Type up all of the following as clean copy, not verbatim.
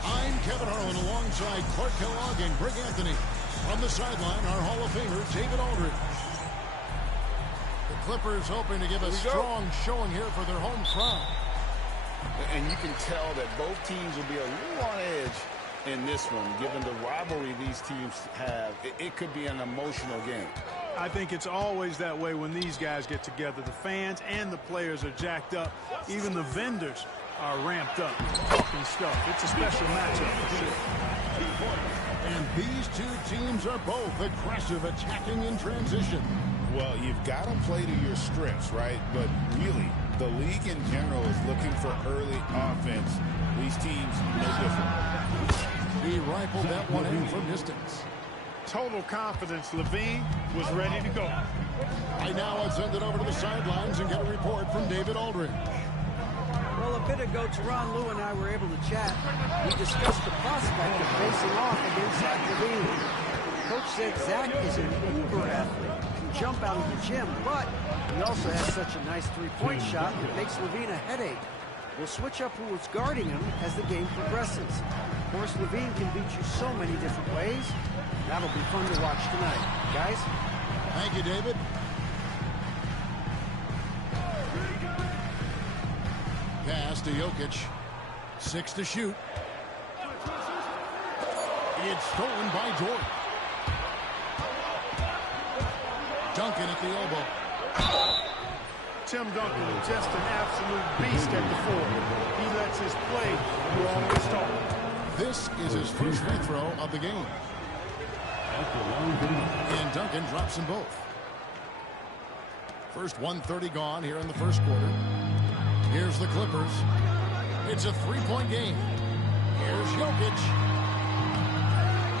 I'm Kevin Harlan alongside Clark Kellogg and Greg Anthony. From the sideline, our Hall of Famer, David Aldridge. The Clippers hoping to give a strong showing here for their home crowd. And you can tell that both teams will be a little on edge in this one, given the rivalry these teams have. It could be an emotional game. I think it's always that way when these guys get together. The fans and the players are jacked up. Even the vendors are ramped up, talking stuff. It's a special matchup for sure. And these two teams are both aggressive, attacking in transition. Well, you've got to play to your strengths, right? But really, the league in general is looking for early offense. These teams, no different. He rifled that one in from distance. Total confidence. LaVine was ready to go. Right now, let's send it over to the sidelines and get a report from David Aldridge. Well, a bit ago, Teron Lue and I were able to chat. We discussed the prospect of facing off against Zach LaVine. Coach said Zach is an uber athlete, can jump out of the gym, but he also has such a nice three-point shot that makes LaVine a headache. We'll switch up who is guarding him as the game progresses. Of course, LaVine can beat you so many different ways. That'll be fun to watch tonight. Guys? Thank you, David. Pass to Jokic. 6 to shoot. It's stolen by Jordan. Duncan at the elbow. Tim Duncan is just an absolute beast at the floor. He lets his play do all his talking. This is his first free throw of the game. And Duncan drops them both. First 1:30 gone here in the first quarter. Here's the Clippers. It's a three-point game. Here's Jokic.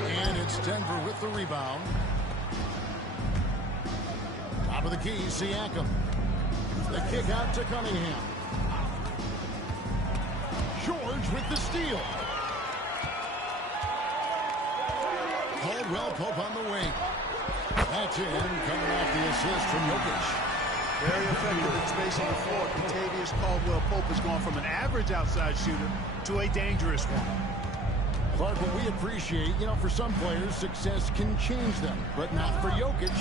And it's Denver with the rebound. Top of the key, Siakam. The kick out to Cunningham. George with the steal. Caldwell Pope on the wing. That's in, coming off the assist from Jokic. Very effective in space on the floor. Kentavious Caldwell-Pope has gone from an average outside shooter to a dangerous one. Clark, what we appreciate, for some players, success can change them, but not for Jokic.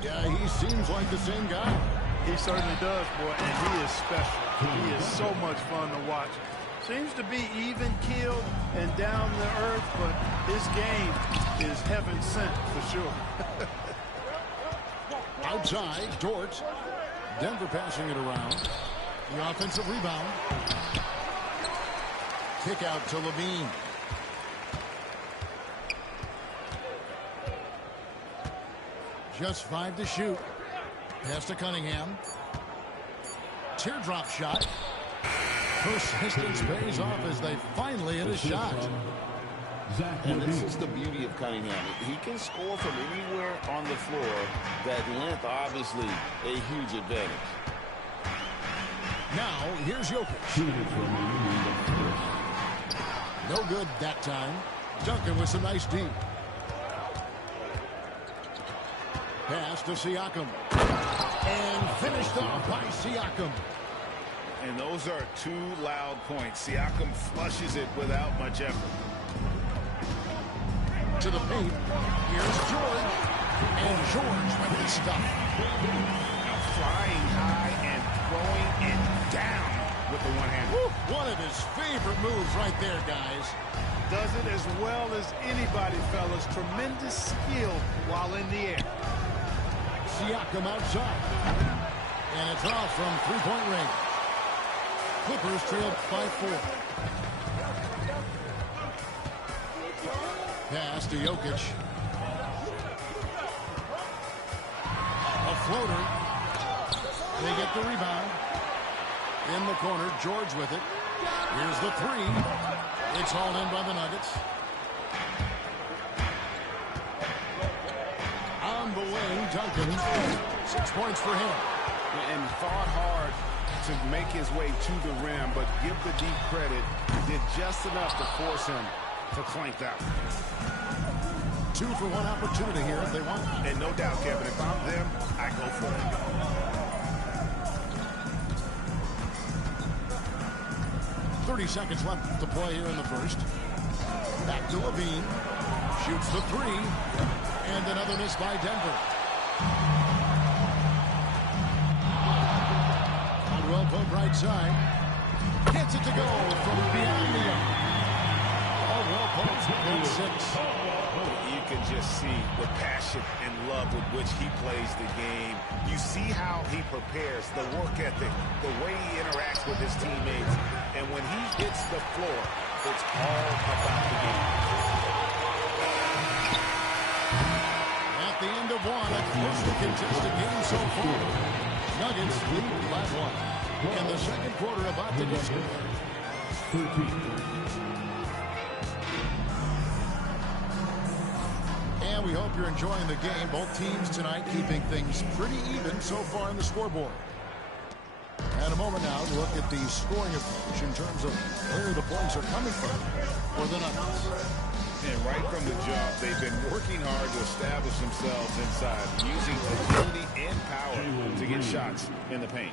Yeah, he seems like the same guy. He certainly does, boy, and he is special. He is so much fun to watch. Seems to be even-keeled and down to earth, but his game is heaven sent for sure. Outside, Dort. Denver passing it around. The offensive rebound. Kick out to Levine. Just 5 to shoot. Pass to Cunningham. Teardrop shot. Persistence pays off as they finally hit a shot. And this is the beauty of Cunningham. He can score from anywhere on the floor. That length, obviously, a huge advantage. Now, here's Jokic. No good that time. Duncan with some nice D. Pass to Siakam. And finished off by Siakam. And those are 2 loud points. Siakam flushes it without much effort. To the paint. Here's George. And George with the stuff. Now flying high and throwing it down with the one-hand. One of his favorite moves right there, guys. Does it as well as anybody, fellas. Tremendous skill while in the air. Siakam outside. And it's off from three-point range. Clippers trailed 5-4. Pass to Jokic. A floater. They get the rebound. In the corner, George with it. Here's the three. It's hauled in by the Nuggets. On the wing, Duncan. 6 points for him. And fought hard to make his way to the rim, but give the deep credit. Did just enough to force him to clank out. 2 for 1 opportunity here if they want. And no doubt, Kevin, if I'm them, I go for it. 30 seconds left to play here in the first. Back to Levine. Shoots the three. And another miss by Denver. Caldwell Pope right side. Gets it to go from beyond the arc. Caldwell Pope's with 6. You can just see the passion and love with which he plays the game. You see how he prepares, the work ethic, the way he interacts with his teammates. And when he hits the floor, it's all about the game. At the end of one, a closely contested game so far. Nuggets lead by 1. And the second quarter about to get scored. And we hope you're enjoying the game. Both teams tonight keeping things pretty even so far in the scoreboard. And a moment now to look at the scoring approach in terms of where the points are coming from for the Nuggets. And right from the jump, they've been working hard to establish themselves inside, using agility and power to get shots in the paint.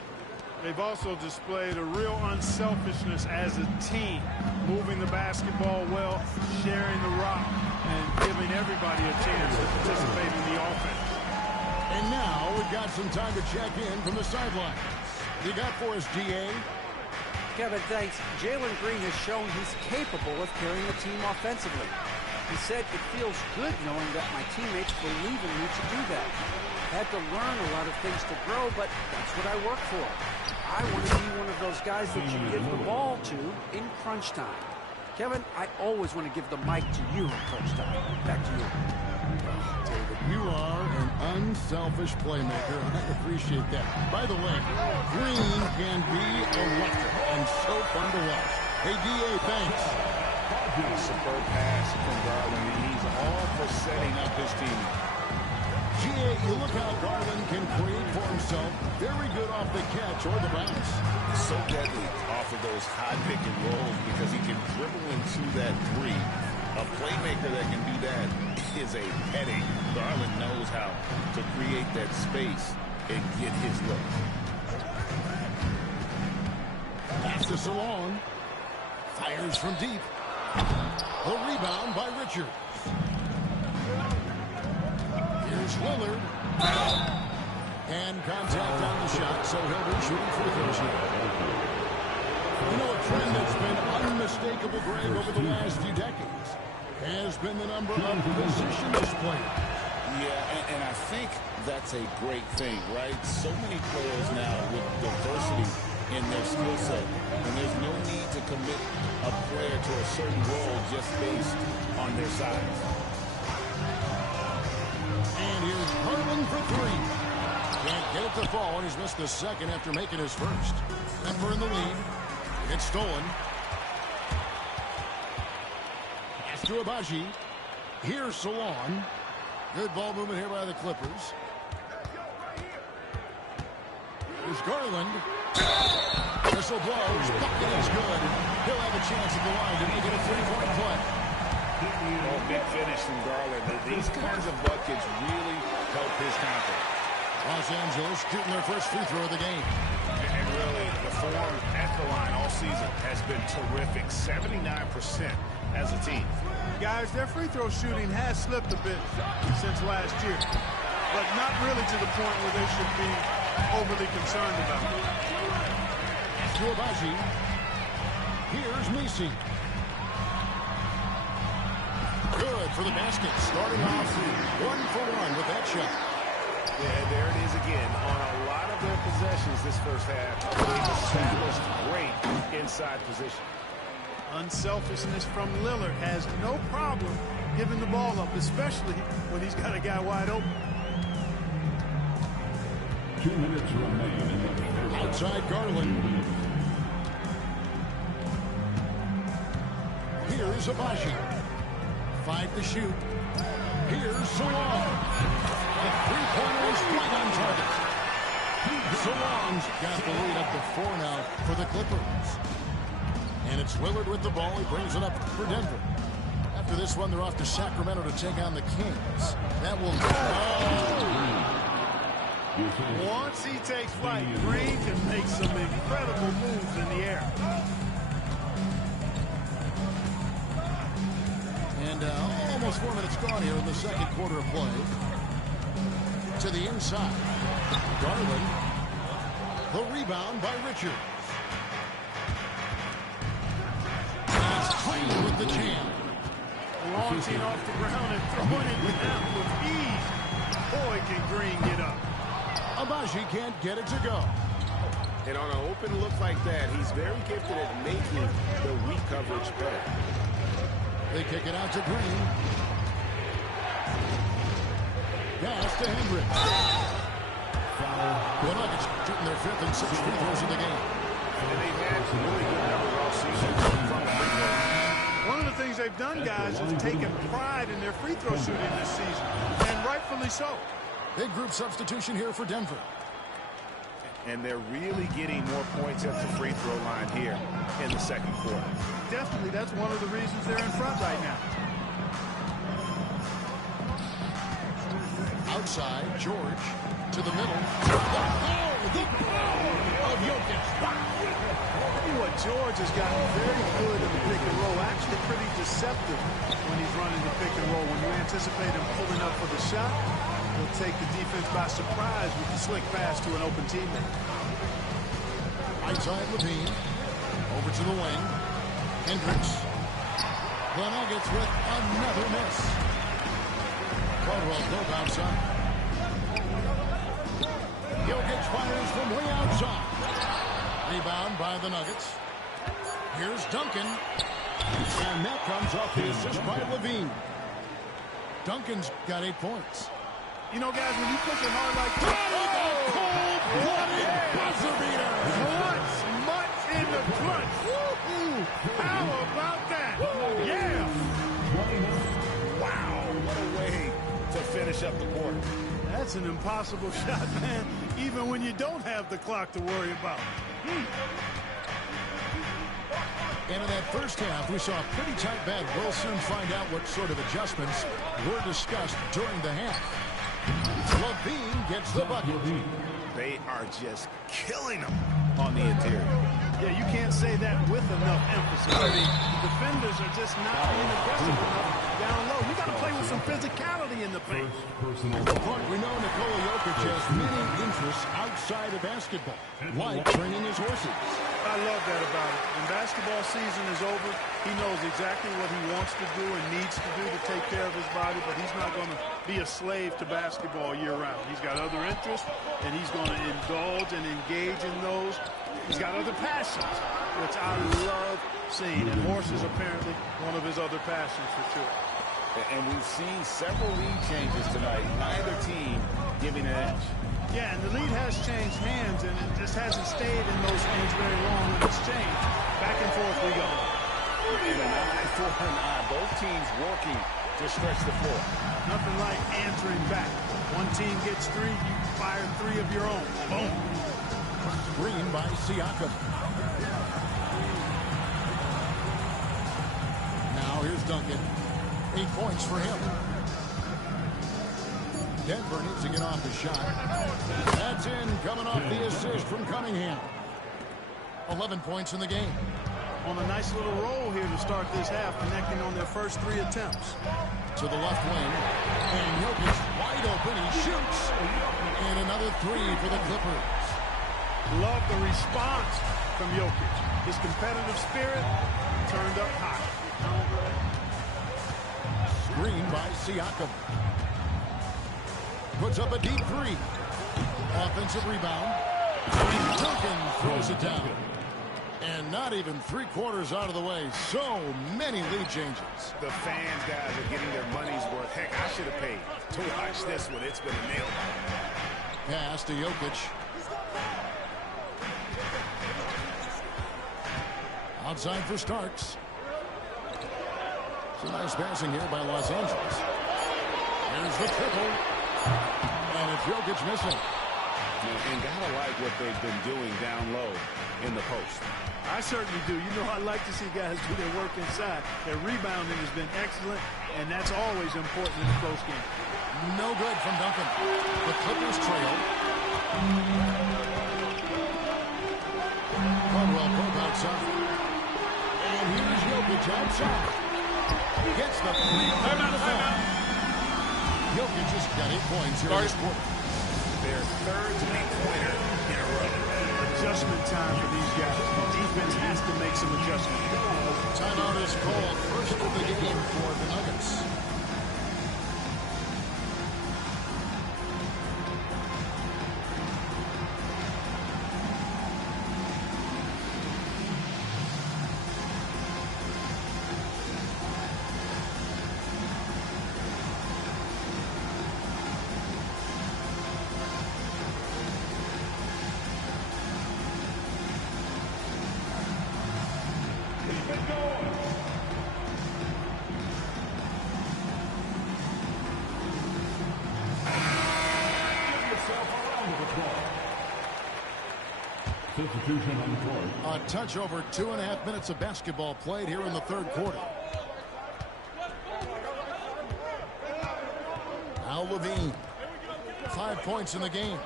They've also displayed a real unselfishness as a team, moving the basketball well, sharing the rock, and giving everybody a chance to participate in the offense. And now we've got some time to check in from the sideline. You got for us, DA? Kevin, thanks. Jalen Green has shown he's capable of carrying the team offensively. He said it feels good knowing that my teammates believe in me to do that. Had to learn a lot of things to grow, but that's what I work for. I want to be one of those guys that you give the ball to in crunch time. Kevin, I always want to give the mic to you in crunch time. Back to you. David, you are an unselfish playmaker. I appreciate that. By the way, Green can be electric and so fun to watch. Hey, D.A., thanks. Superb pass from Garland, and he's all for setting up his team. G.A., you look how Garland can create for himself. Very good off the catch or the bounce. So deadly off of those high pick and rolls because he can dribble into that three. A playmaker that can do that is a headache. Garland knows how to create that space and get his look. Pass to Salon. Fires from deep. The rebound by Richards. Here's Lillard. And contact on the shot, so he'll be shooting free throws here. You know, a trend that's been unmistakable, Greg, over the last few decades has been the number of positionless players. Yeah, and I think that's a great thing, right? So many players now with diversity in their skill set, and there's no need to commit a player to a certain role just based on their size. And here's Garland for three. Can't get it to fall, and he's missed the second after making his first. Denver in the lead. It's stolen. Pass to Abaji. Here's Salon. Good ball movement here by the Clippers. Here's Garland. Whistle blows. Bucket is good. He'll have a chance at the line to make it a three-point play. Oh, big finish from Garland. These kinds of buckets really help his confidence. Los Angeles shooting their first free throw of the game. And really, the form at the line all season has been terrific. 79% as a team. Guys, their free throw shooting has slipped a bit since last year, but not really to the point where they should be overly concerned about it. To Abaji. Here's Misi. Good for the basket. Starting off 1-for-1 with that shot. Yeah, there it is again. On a lot of their possessions this first half, they've established great inside position. Unselfishness from Lillard has no problem giving the ball up, especially when he's got a guy wide open. 2 minutes remain. Outside Garland. Here's Abaji. 5 to shoot. Here's Salon. The three-pointer is right on target. Salon's got the lead up to 4 now for the Clippers. And it's Lillard with the ball. He brings it up for Denver. After this one, they're off to Sacramento to take on the Kings. That will Once he takes flight, Green can make some incredible moves in the air. And almost 4 minutes gone here in the second quarter of play. To the inside. Garland. The rebound by Richards. He's clean with the jam. Launching off the ground and throwing it down with ease. Boy, can Green get up. Abaji can't get it to go. And on an open look like that, he's very gifted at making the weak coverage better. They kick it out to Green. Pass to Hendricks. The Nuggets shooting their 5th and 6th free throws of the game. And they've had really good numbers all season from the free throw. One of the things they've done, guys, is taken pride in their free throw shooting this season, and rightfully so. Big group substitution here for Denver. And they're really getting more points at the free throw line here in the second quarter. Definitely, that's one of the reasons they're in front right now. Outside, George to the middle. The power of Jokic. Tell you what, George has gotten very good in the pick and roll. Actually pretty deceptive when he's running the pick and roll. When you anticipate him pulling up for the shot, he'll take the defense by surprise with the slick pass to an open teammate. Outside Levine. Over to the wing. Hendricks. The Nuggets with another miss. Caldwell broke outside. Jokic fires from way outside. Rebound by the Nuggets. Here's Duncan. And that comes off the assist by Levine. Duncan's got 8 points. You know, guys, when you push it hard like that, Cold-blooded buzzer beater. much in the clutch. Woo-hoo. How about that? Yeah. Wow, what a way to finish up the quarter. That's an impossible shot, man, even when you don't have the clock to worry about. And in that first half, we saw a pretty tight bed. We'll soon find out what sort of adjustments were discussed during the half. LaVine gets the bucket. They are just killing them on the interior. Yeah, you can't say that with enough emphasis. I mean, defenders are just not being aggressive enough down low. You got to play with some physicality in the paint. Clark, we know Nikola Jokic has many interests outside of basketball, like training his horses. I love that about it. When basketball season is over, he knows exactly what he wants to do and needs to do to take care of his body, but he's not going to be a slave to basketball year-round. He's got other interests, and he's going to indulge and engage in those. He's got other passions, which I love seeing, and horses apparently one of his other passions for sure. And we've seen several lead changes tonight, neither team giving an edge. Yeah, and the lead has changed hands, and it just hasn't stayed in those hands very long when it's changed. Back and forth we go. And an eye for an eye. Both teams working to stretch the floor. Nothing like answering back. One team gets three, you fire three of your own. Boom. Screen by Siakam. Now here's Duncan. 8 points for him. Denver needs to get off the shot. That's in, coming off the assist from Cunningham. 11 points in the game. On a nice little roll here to start this half, connecting on their first 3 attempts. To the left wing. And Jokic wide open. He shoots. And another 3 for the Clippers. Love the response from Jokic. His competitive spirit turned up high. Screen by Siakam. Puts up a deep 3. Offensive rebound. Duncan throws it down. And not even 3/4 out of the way. So many lead changes. The fans, guys, are getting their money's worth. Heck, I should have paid to watch this one. It's been a nail. Pass to Jokic. Outside for Starks. It's a nice passing here by Los Angeles. Here's the triple. And it's Jokic missing. And gotta like what they've been doing down low in the post. I certainly do. You know, I like to see guys do their work inside. Their rebounding has been excellent, and that's always important in a close game. No good from Duncan. The Clippers trail. Caldwell broke outside. And here's Jokic outside. Gets the free throw to the foul. Jokic has got 8 points here in this quarter. Their third three-pointer in a row. Adjustment time for these guys. The defense has to make some adjustments. Timeout is called. First of the game for the Nuggets. Substitution on the court. A touch over 2.5 minutes of basketball played here in the third quarter. Now LaVine. 5 points in the game.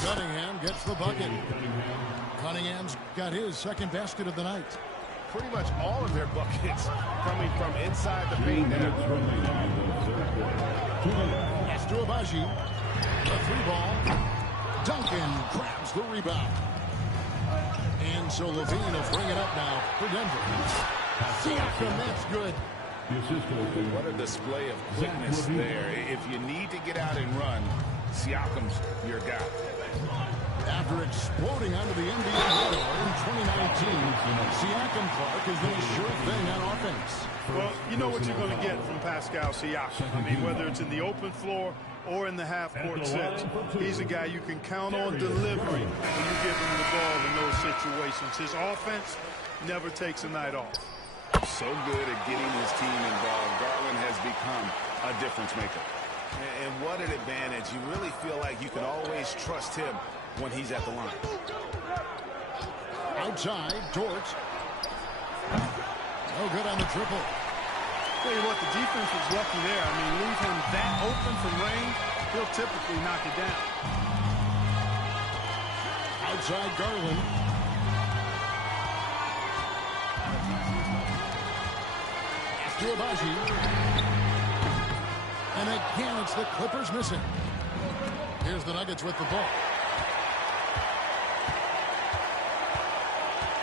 Cunningham gets the bucket. Cunningham's got his second basket of the night. Pretty much all of their buckets coming from inside the paint now. That's to Abaji. The 3-ball. Duncan grabs the rebound. And so LaVine will bring it up now for Denver. Siakam, that's good. What a display of quickness there. If you need to get out and run, Siakam's your guy. After exploding onto the NBA radar in 2019, Siakam, Clark, has been a sure thing on offense. Well, you know what you're going to get from Pascal Siakam. I mean, whether it's in the open floor or in the half-court sets. He's a guy you can count on delivering when you give him the ball in those situations. His offense never takes a night off. So good at getting his team involved. Garland has become a difference maker. And what an advantage. You really feel like you can always trust him when he's at the line. Outside, Dort. No good on the triple. Tell you what, the defense was lucky there. I mean, leave him that open from range, he'll typically knock it down. Outside, Garland. To Abaji. And again, it's the Clippers missing. Here's the Nuggets with the ball.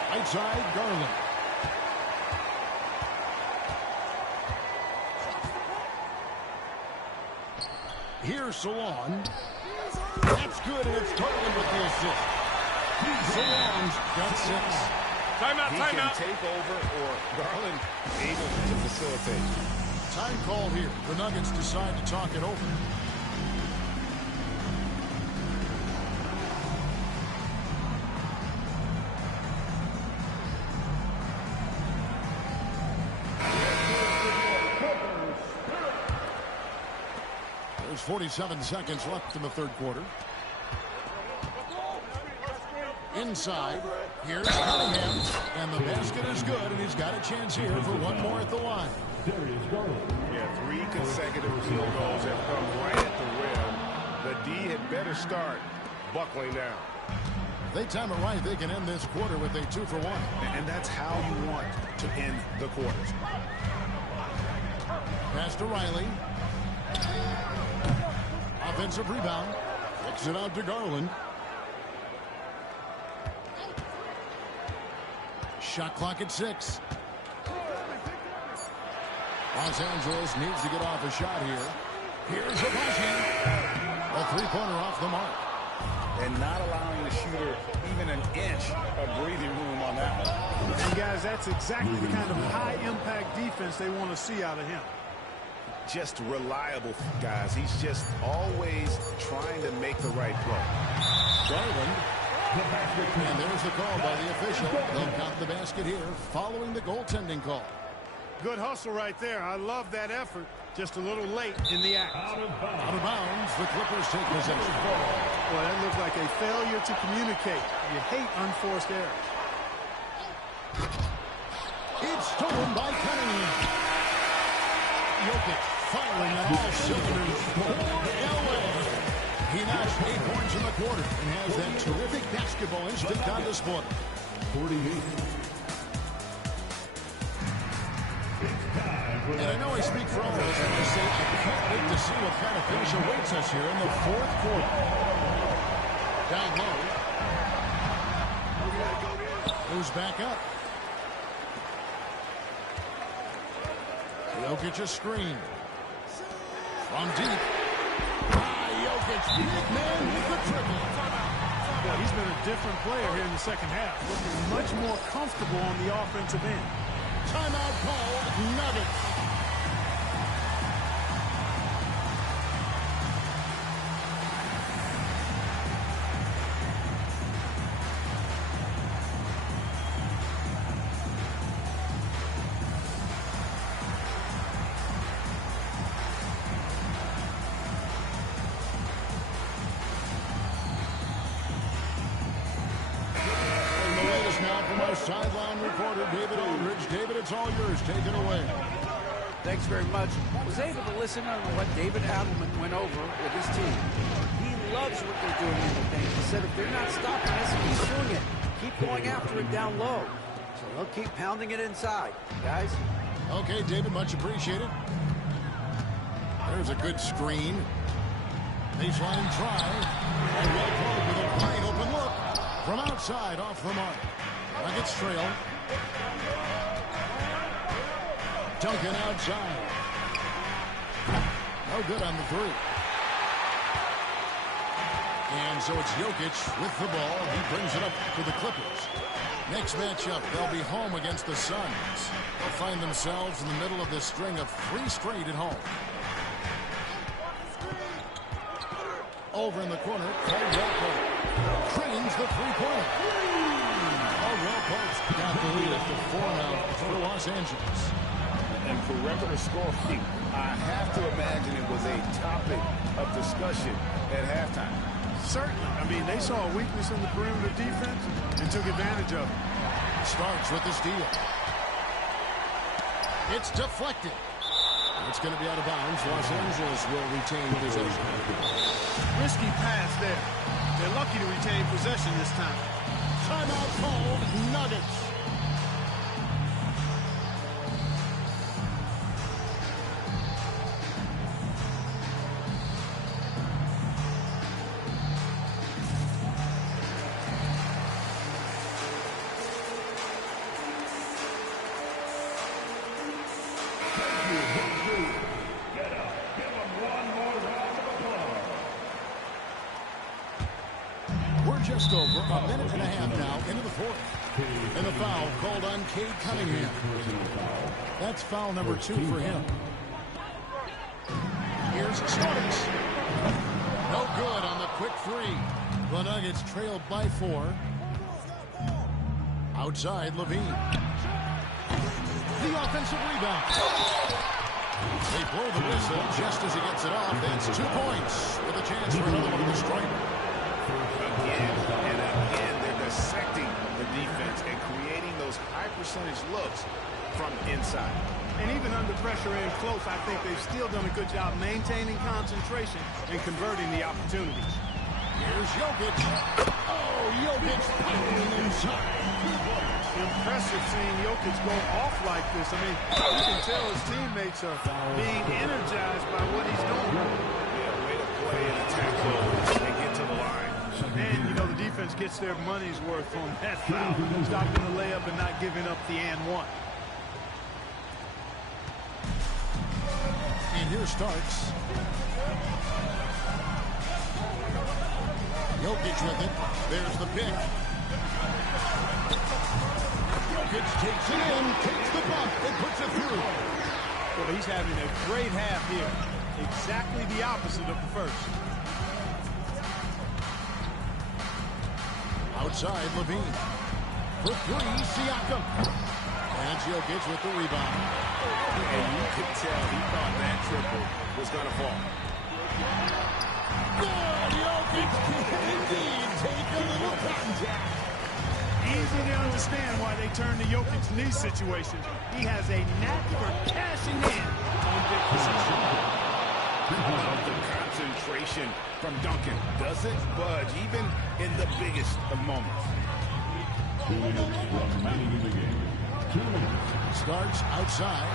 Outside, Garland. Here's Salon. That's good, and it's Garland with the assist. Salon's got 6. Timeout, he can take over, or Garland able to facilitate. Time call here. The Nuggets decide to talk it over. There's 47 seconds left in the third quarter. Inside, here's Cunningham, and the basket is good, and he's got a chance here for one more at the line. Yeah, 3 consecutive field goals have come right at the rim. The D had better start buckling down. If they time it right, they can end this quarter with a 2-for-1. And that's how you want to end the quarters. Pass to Riley. Offensive rebound. Kicks it out to Garland. Shot clock at 6. Los Angeles needs to get off a shot here. Here's Abaji. A three-pointer off the mark. And not allowing the shooter even an inch of breathing room on that one. And guys, that's exactly the kind of high-impact defense they want to see out of him. Just reliable, guys. He's just always trying to make the right play. Garland. And there's the call by the official. They'll count the basket here following the goaltending call. Good hustle right there. I love that effort. Just a little late in the act. Out of bounds, the Clippers take possession. Well, that looked like a failure to communicate. You hate unforced errors. It's stolen by Cunningham. Jokic firing on all cylinders for LA. He notched 8 points in the quarter and has that terrific basketball instinct on display. 48. And I know I speak for all of us when I say I can't wait to see what kind of finish awaits us here in the fourth quarter. Down low. Moves back up. Jokic a screen. From deep. Jokic, big man with the triple. Yeah, he's been a different player here in the second half. Looking much more comfortable on the offensive end. Timeout called, Nuggets. Sideline reporter David Aldridge. David, it's all yours. Take it away. Thanks very much. I was able to listen to what David Adelman went over with his team. He loves what they're doing in the paint. He said if they're not stopping us, keep doing it. Keep going after it down low. So they'll keep pounding it inside. Guys? Okay, David, much appreciated. There's a good screen. Baseline try. And well played with a wide open look. From outside, off the mark. Nuggets trail. Duncan outside. No good on the 3. And so it's Jokic with the ball. He brings it up to the Clippers. Next matchup, they'll be home against the Suns. They'll find themselves in the middle of this string of 3 straight at home. Over in the corner, Caldwell Pope trains the three-pointer. Caldwell Pope's got the lead at the 4 now for Los Angeles. And for record of scoring, I have to imagine it was a topic of discussion at halftime. Certainly. I mean, they saw a weakness in the perimeter defense and took advantage of it. Starks with the steal. It's deflected. It's going to be out of bounds. Los Angeles will retain possession. Risky pass there. They're lucky to retain possession this time. Timeout called. Nuggets. Just over a minute and a half now into the fourth. And the foul called on Cade Cunningham. That's foul number 2 for him. Here's Starks. No good on the quick three. The Nuggets trailed by 4. Outside, Levine. The offensive rebound. They blow the whistle just as he gets it off. That's 2 points with a chance for another one of the striker. Again, they're dissecting the defense and creating those high percentage looks from inside. And even under pressure and close, I think they've still done a good job maintaining concentration and converting the opportunities. Here's Jokic. Oh, Jokic fighting inside. Impressive seeing Jokic go off like this. I mean, you can tell his teammates are being energized by what he's doing. Yeah, way to play and attack those and get to the line. And, you know, the defense gets their money's worth on that foul. Stopping the layup and not giving up the and one. And here Starks. Jokic with it. There's the pick. Jokic takes it in, takes the bump, and puts it through. Well, he's having a great half here. Exactly the opposite of the first. Outside, Levine. For 3, Siakam. And Jokic with the rebound. And you could tell he thought that triple was going to fall. Good! Jokic can indeed take a little contact. Easy to understand why they turn to Jokic in these situations. He has a knack for cashing in on big position. How about the concentration from Duncan? Doesn't budge even in the biggest of moments. 2 minutes remaining in the game. 2 minutes. Starts outside.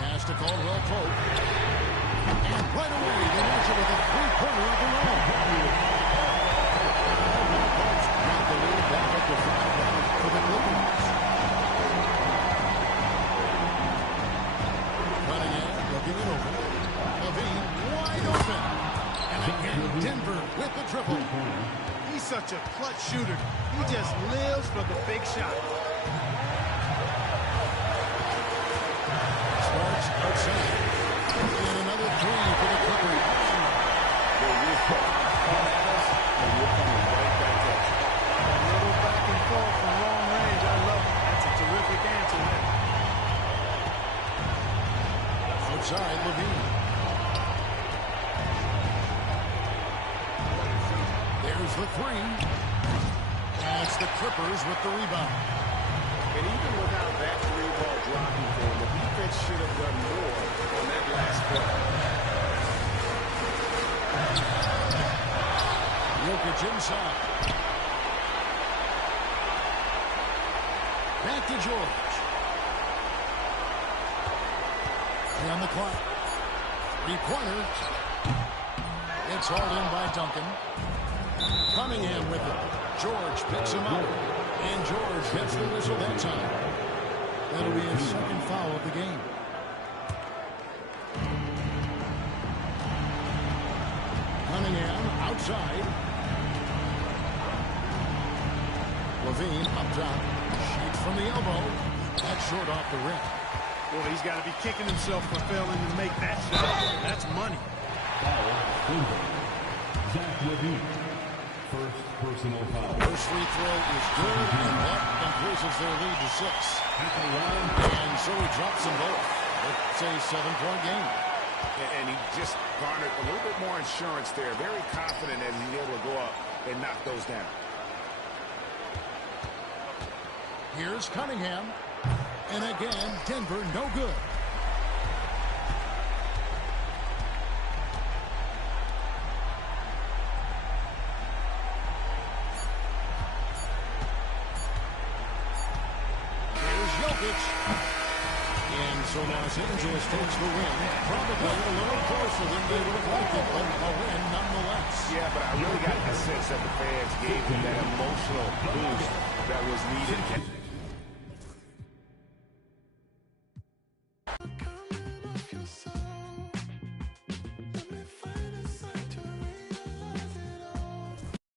Pass to Caldwell Pope. And right away, they answer with a three-pointer of their own. Got the lead back up to 5 for the Clippers. Looking it over. Levine wide open. And again, Denver with the triple. He's such a clutch shooter. He just lives for the big shot. Starks outside. And another 3 for the Clippers. We're coming at us, and we're coming right back at you. A little back and forth from long range. I love it. That's a terrific answer there. Outside, Levine. There's the 3. And it's the Clippers with the rebound. And even without that 3-ball dropping for him, the defense should have done more on that last play. Jokic inside. Back to George. On the clock. 3-pointer. It's hauled in by Duncan. Cunningham with it. George picks him up. And George gets the whistle that time. That'll be his second foul of the game. Cunningham outside. Levine up top. Shoots from the elbow. That's short off the rim. Boy, he's got to be kicking himself for failing to make that shot. That's money. Foul, Denver. Zach LaVine. First personal foul. First free throw is good, and that increases their lead to 6. And so he drops them both. It's a 7-point game. And he just garnered a little bit more insurance there. Very confident that he's able to go up and knock those down. Here's Cunningham. And again, Denver no good. Here's Jokic. And so Los Angeles takes the win. Probably a little closer than they would have liked it, but a win nonetheless. Yeah, but I really got the sense that the fans gave him that emotional boost that was needed.